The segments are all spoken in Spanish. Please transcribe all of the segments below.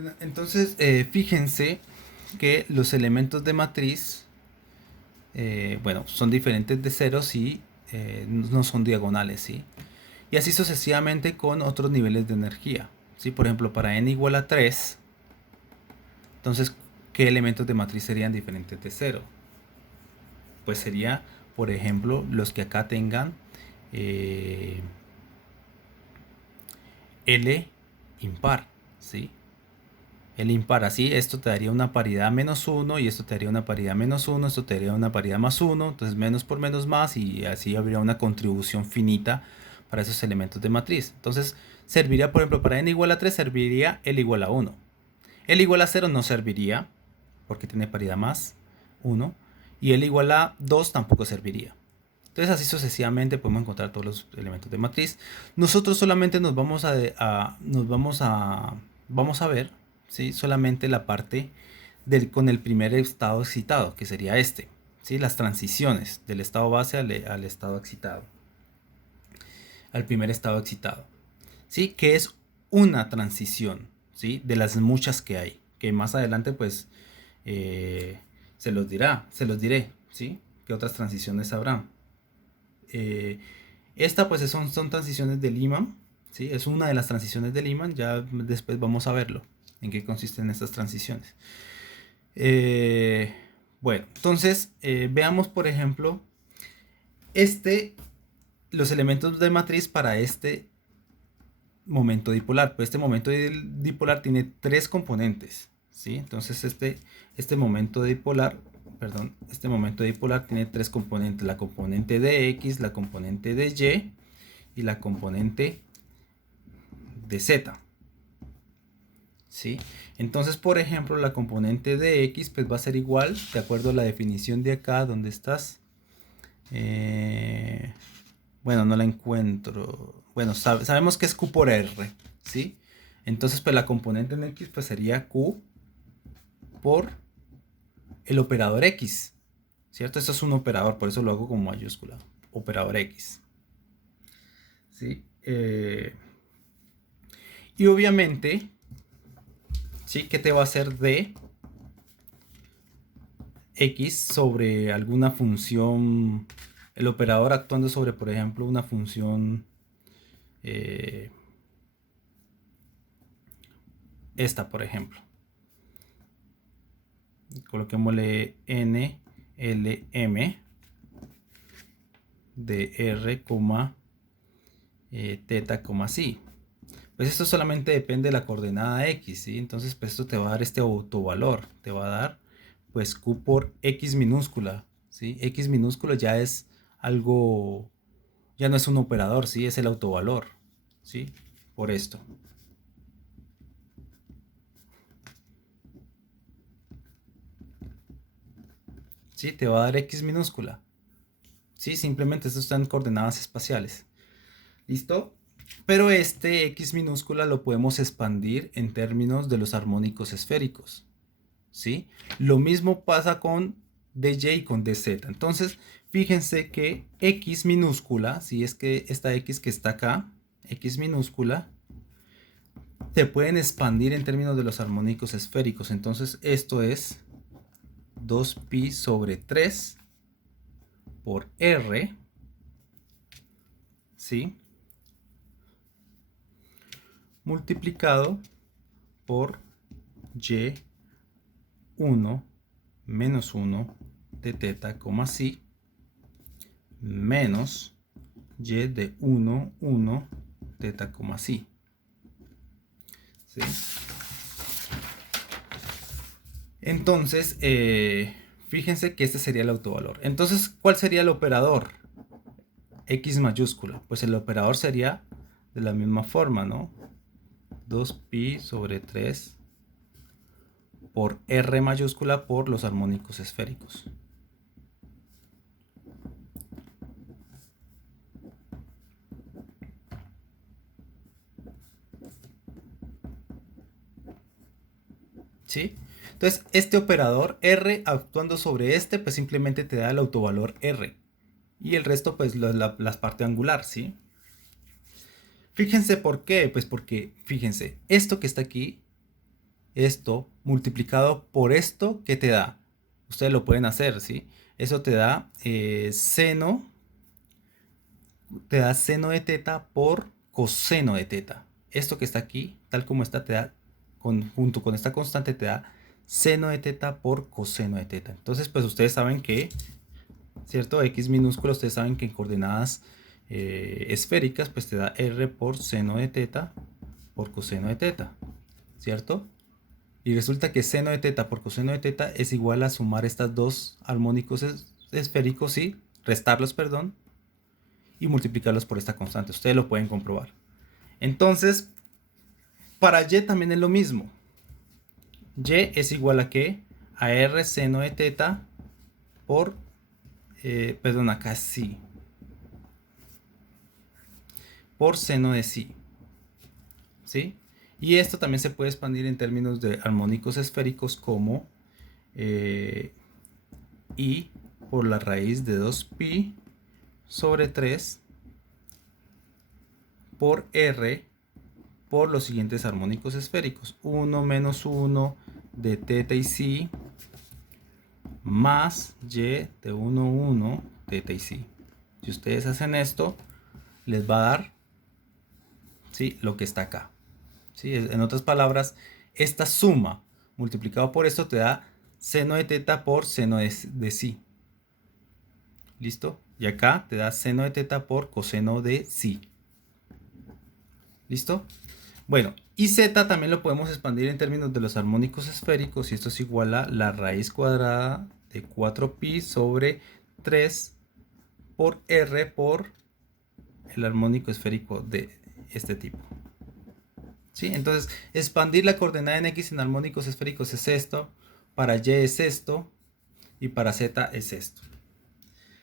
Bueno, entonces, fíjense que los elementos de matriz, bueno, son diferentes de ceros y no son diagonales, ¿sí? Y así sucesivamente con otros niveles de energía, ¿sí? Por ejemplo, para n igual a 3, entonces, ¿qué elementos de matriz serían diferentes de cero? Pues sería, por ejemplo, los que acá tengan eh, L impar, ¿sí? El impar, así, esto te daría una paridad menos uno y esto te daría una paridad menos uno, esto te daría una paridad más uno, entonces menos por menos más y así habría una contribución finita para esos elementos de matriz. Entonces, serviría, por ejemplo, para n igual a 3 serviría L igual a uno. L igual a cero no serviría porque tiene paridad más uno y L igual a 2 tampoco serviría. Entonces así sucesivamente podemos encontrar todos los elementos de matriz. Nosotros solamente vamos a ver, ¿sí? Solamente la parte con el primer estado excitado, que sería este, ¿sí? Las transiciones del estado base al estado excitado, al primer estado excitado, ¿sí? Que es una transición, ¿sí? De las muchas que hay, que más adelante pues eh, se los diré, ¿sí? ¿Qué otras transiciones habrá? Eh, Esta pues son transiciones de Lyman, ¿sí? Es una de las transiciones de Lyman, ya después vamos a verlo, en qué consisten estas transiciones. Eh, bueno, entonces veamos por ejemplo este, los elementos de matriz para este momento dipolar. Pues este momento dipolar tiene tres componentes, ¿sí? Entonces este momento dipolar, perdón, este momento dipolar tiene tres componentes: la componente de X, la componente de Y y la componente de Z, ¿sí? Entonces, por ejemplo, la componente de X pues va a ser igual, de acuerdo a la definición de acá, donde estás. Bueno, no la encuentro. Bueno, sabemos que es Q por R, ¿sí? Entonces, pues la componente en X pues sería Q por el operador X, ¿cierto? Esto es un operador, por eso lo hago con mayúscula. Operador X, ¿sí? Y obviamente, ¿sí? ¿Qué te va a hacer de X sobre alguna función? El operador actuando sobre, por ejemplo, una función eh, esta, por ejemplo. Coloquémosle n l m de r, teta, psi. Pues esto solamente depende de la coordenada x, ¿sí? Entonces pues esto te va a dar este autovalor, te va a dar pues q por x minúscula, ¿sí? X minúsculo ya es algo, ya no es un operador, ¿sí? Es el autovalor, ¿sí? Por esto. ¿Sí? Te va a dar x minúscula, ¿sí? Simplemente esto está en coordenadas espaciales. ¿Listo? Pero este x minúscula lo podemos expandir en términos de los armónicos esféricos, ¿sí? Lo mismo pasa con dy y con dz. Entonces, fíjense que x minúscula, si es que esta x que está acá, x minúscula, se pueden expandir en términos de los armónicos esféricos. Entonces, esto es 2pi sobre 3 por r, ¿sí? Multiplicado por y1 menos 1 de teta, psi, menos y de 1, 1 teta, psi. ¿Sí? Entonces, fíjense que este sería el autovalor. Entonces, ¿cuál sería el operador? X mayúscula. Pues el operador sería de la misma forma, ¿no? 2pi sobre 3 por R mayúscula por los armónicos esféricos. ¿Sí? Entonces, este operador R actuando sobre este, pues simplemente te da el autovalor R. Y el resto, pues las parte angular, ¿sí? Fíjense por qué. Pues porque, fíjense, esto que está aquí esto multiplicado por esto, ¿qué te da? Ustedes lo pueden hacer, ¿sí? Eso te da seno de teta por coseno de teta. Esto que está aquí, tal como está, junto con esta constante, te da seno de teta por coseno de teta. Entonces, pues ustedes saben que, ¿cierto? X minúsculo, ustedes saben que en coordenadas esféricas, pues te da R por seno de teta por coseno de teta, ¿cierto? Y resulta que seno de teta por coseno de teta es igual a sumar estas dos armónicos esféricos y restarlos, perdón, y multiplicarlos por esta constante. Ustedes lo pueden comprobar. Entonces, para y también es lo mismo. Y es igual a ¿qué? A r seno de teta por, perdón, acá sí, por seno de sí. ¿Sí? Y esto también se puede expandir en términos de armónicos esféricos como I por la raíz de 2pi sobre 3 por R por los siguientes armónicos esféricos. 1 menos 1 de teta y si más y de 1, 1, teta y si. Si ustedes hacen esto, les va a dar, ¿sí?, lo que está acá. ¿Sí? En otras palabras, esta suma multiplicado por esto te da seno de teta por seno de si. ¿Listo? Y acá te da seno de teta por coseno de si. ¿Listo? Bueno, y z también lo podemos expandir en términos de los armónicos esféricos, y esto es igual a la raíz cuadrada de 4pi sobre 3 por r por el armónico esférico de este tipo. ¿Sí? Entonces, expandir la coordenada en x en armónicos esféricos es esto, para y es esto, y para z es esto.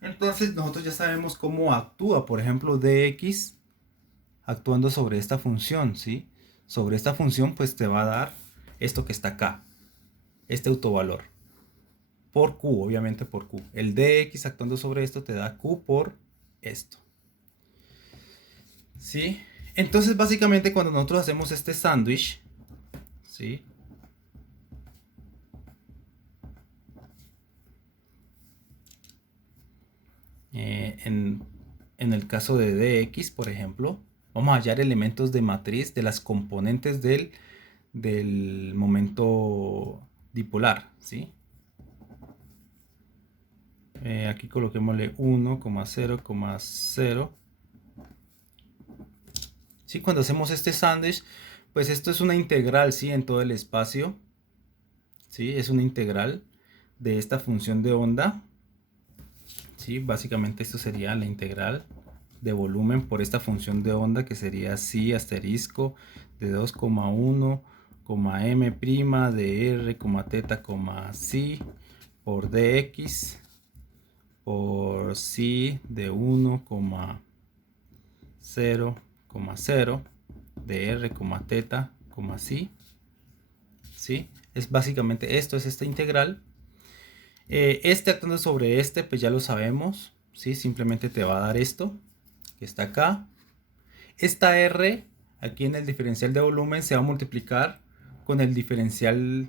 Entonces, nosotros ya sabemos cómo actúa, por ejemplo, dx actuando sobre esta función, ¿sí? Sobre esta función, pues te va a dar esto que está acá, este autovalor, por q, obviamente por q. El dx actuando sobre esto te da q por esto, ¿sí? Entonces, básicamente, cuando nosotros hacemos este sándwich, ¿sí?, en el caso de dx, por ejemplo, vamos a hallar elementos de matriz de las componentes del momento dipolar, ¿sí? Aquí coloquémosle 1, 0, 0. ¿Sí? Cuando hacemos este sándwich, pues esto es una integral, ¿sí?, en todo el espacio. ¿Sí? Es una integral de esta función de onda. ¿Sí? Básicamente esto sería la integral de volumen por esta función de onda, que sería psi asterisco de 2,1, m' de r, teta, psi por dx por psi de 1,0,0 de r, teta, psi. ¿Sí? Es básicamente esto, es esta integral. Este actuando sobre este, pues ya lo sabemos, ¿sí? Simplemente te va a dar esto que está acá. Esta r aquí en el diferencial de volumen se va a multiplicar con el diferencial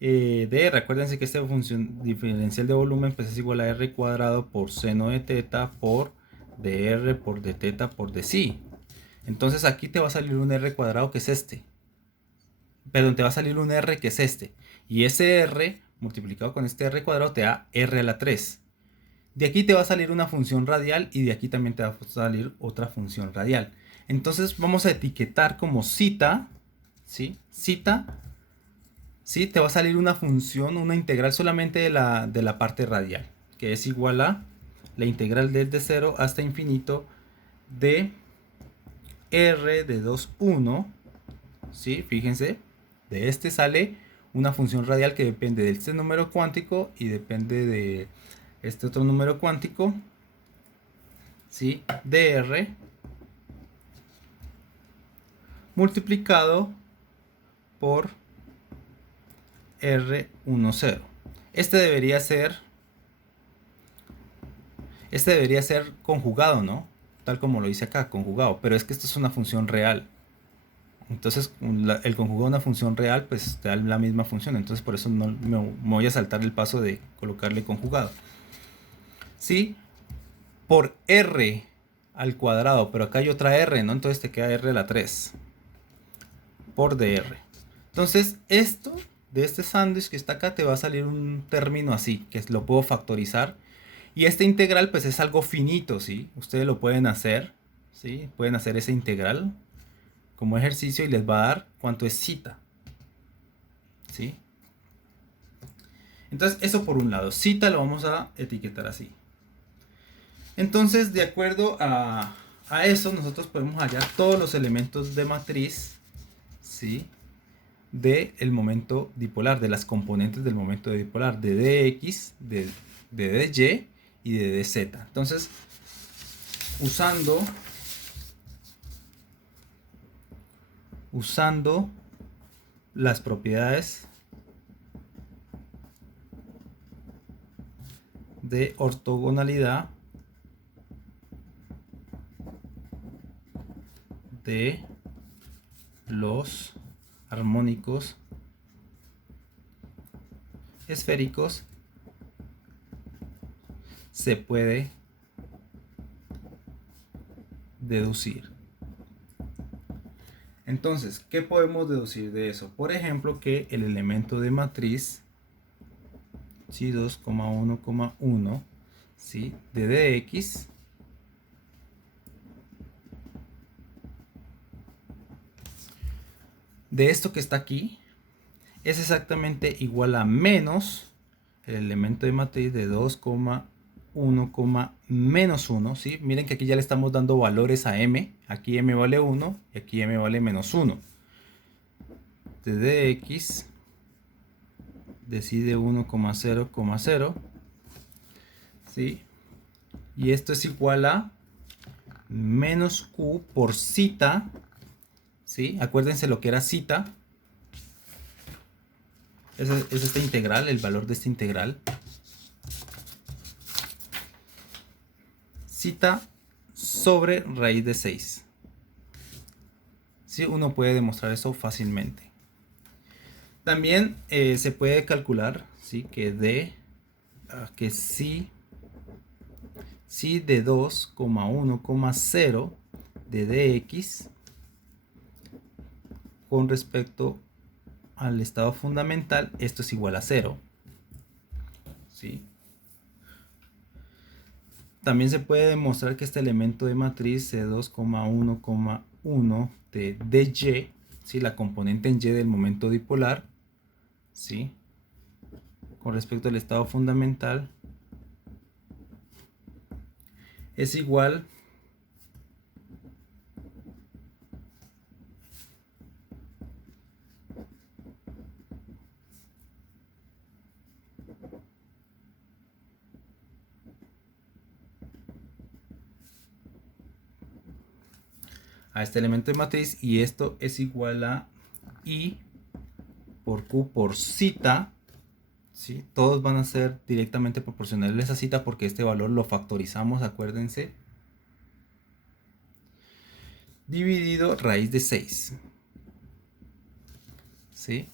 de r. Acuérdense que esta función diferencial de volumen pues es igual a r cuadrado por seno de teta por dr por d teta por d psi. Entonces aquí te va a salir un r cuadrado que es este. Perdón, te va a salir un r que es este. Y ese r multiplicado con este r cuadrado te da r a la 3. De aquí te va a salir una función radial y de aquí también te va a salir otra función radial. Entonces vamos a etiquetar como cita, ¿sí? Cita, ¿sí? Te va a salir una función, una integral solamente de la parte radial, que es igual a la integral desde 0 hasta infinito de r de 2, 1, ¿sí? Fíjense, de este sale una función radial que depende de este número cuántico y depende de este otro número cuántico, ¿sí?, dr multiplicado por R10. Este debería ser conjugado, ¿no? Tal como lo dice acá, conjugado. Pero es que esto es una función real. Entonces el conjugado de una función real pues te da la misma función. Entonces por eso no me voy a saltar el paso de colocarle conjugado. Sí, por r al cuadrado, pero acá hay otra r, ¿no? Entonces te queda r a la 3 por dr. Entonces esto de este sándwich que está acá te va a salir un término así, que lo puedo factorizar. Y este integral pues es algo finito, ¿sí? Ustedes lo pueden hacer, ¿sí? Pueden hacer ese integral como ejercicio y les va a dar cuánto es cita, ¿sí? Entonces eso por un lado, cita lo vamos a etiquetar así. Entonces de acuerdo a eso nosotros podemos hallar todos los elementos de matriz, ¿sí? Del momento dipolar, de las componentes del momento dipolar, de dx, de dy y de dz. Entonces, usando las propiedades de ortogonalidad de los armónicos esféricos, se puede deducir. Entonces, ¿qué podemos deducir de eso? Por ejemplo, que el elemento de matriz, ¿sí? 2,1,1, ¿sí? de dx de esto que está aquí es exactamente igual a menos el elemento de matriz de 2,1, menos 1, ¿sí? Miren que aquí ya le estamos dando valores a m. Aquí m vale 1 y aquí m vale menos 1. De dx decide 1,0,0, ¿sí? Y esto es igual a menos q por cita, ¿sí? Acuérdense lo que era cita. Es esta integral, el valor de esta integral. Cita sobre raíz de 6. ¿Sí? Uno puede demostrar eso fácilmente. También se puede calcular, ¿sí? que si de 2,1,0 de dx con respecto al estado fundamental, esto es igual a 0. ¿Sí? También se puede demostrar que este elemento de matriz de 2,1,1 de dy, ¿sí? La componente en y del momento dipolar, ¿sí? Con respecto al estado fundamental, es igual a este elemento de matriz, y esto es igual a I por Q por cita, ¿sí? Todos van a ser directamente proporcionales a esa cita porque este valor lo factorizamos, acuérdense, dividido raíz de 6, ¿sí?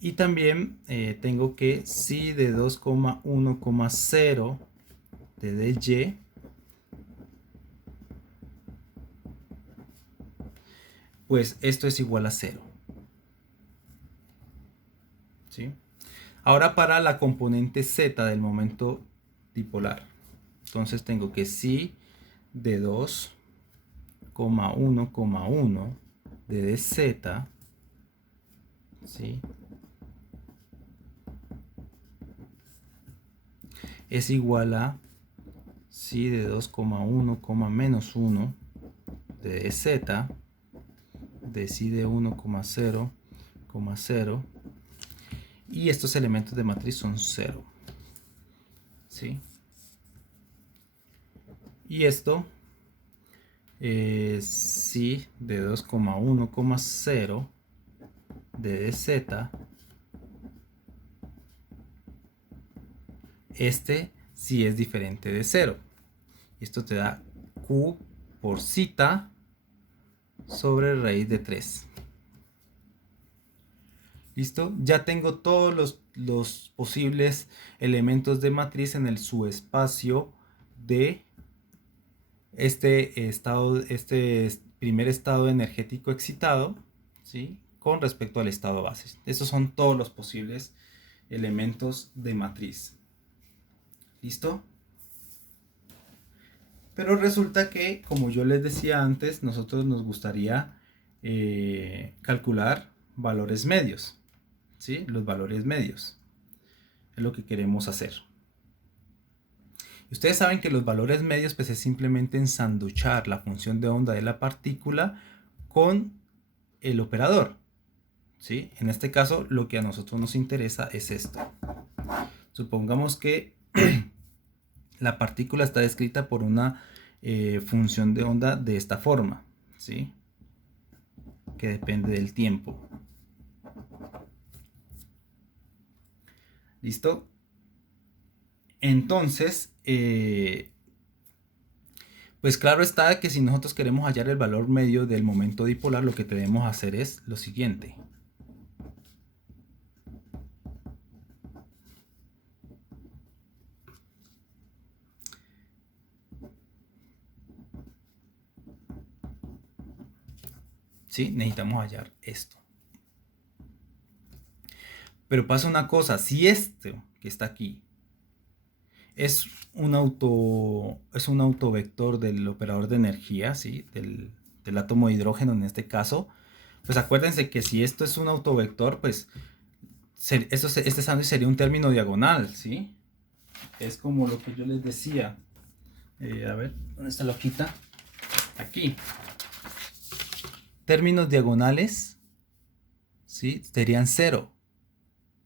Y también tengo que si de 2,1,0 de dy pues esto es igual a 0. ¿Sí? Ahora para la componente z del momento dipolar. Entonces tengo que si de 2,1,1 de dz, ¿sí? es igual a si de 2,1, menos 1 de dz de si de 1,0,0 y estos elementos de matriz son 0. ¿Sí? Y esto es si de 2,1,0 de dz, este sí es diferente de 0. Esto te da q por cita sobre raíz de 3. ¿Listo? Ya tengo todos los posibles elementos de matriz en el subespacio de este primer estado energético excitado, ¿sí? Con respecto al estado base. Esos son todos los posibles elementos de matriz. ¿Listo? Pero resulta que, como yo les decía antes, nosotros nos gustaría calcular valores medios, ¿sí? Los valores medios es lo que queremos hacer. Ustedes saben que los valores medios pues es simplemente ensanduchar la función de onda de la partícula con el operador, ¿sí? En este caso lo que a nosotros nos interesa es esto. Supongamos que la partícula está descrita por una función de onda de esta forma, ¿sí? Que depende del tiempo. ¿Listo? Entonces, pues claro está que si nosotros queremos hallar el valor medio del momento dipolar, lo que debemos hacer es lo siguiente. ¿Sí? Necesitamos hallar esto. Pero pasa una cosa, si este que está aquí es un autovector del operador de energía, ¿sí? Del átomo de hidrógeno en este caso, pues acuérdense que si esto es un autovector, pues este sándwich sería un término diagonal, ¿sí? Es como lo que yo les decía. A ver, ¿dónde está la hojita? Aquí. Términos diagonales, ¿sí? Serían 0,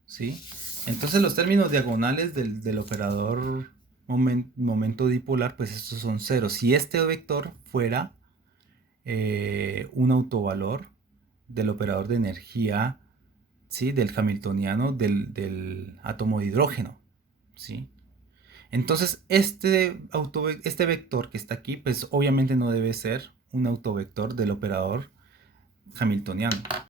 ¿sí? Entonces los términos diagonales del operador momento dipolar, pues estos son 0. Si este vector fuera un autovalor del operador de energía, ¿sí? Del hamiltoniano del átomo de hidrógeno, ¿sí? Entonces este vector que está aquí, pues obviamente no debe ser un autovector del operador hamiltoniano.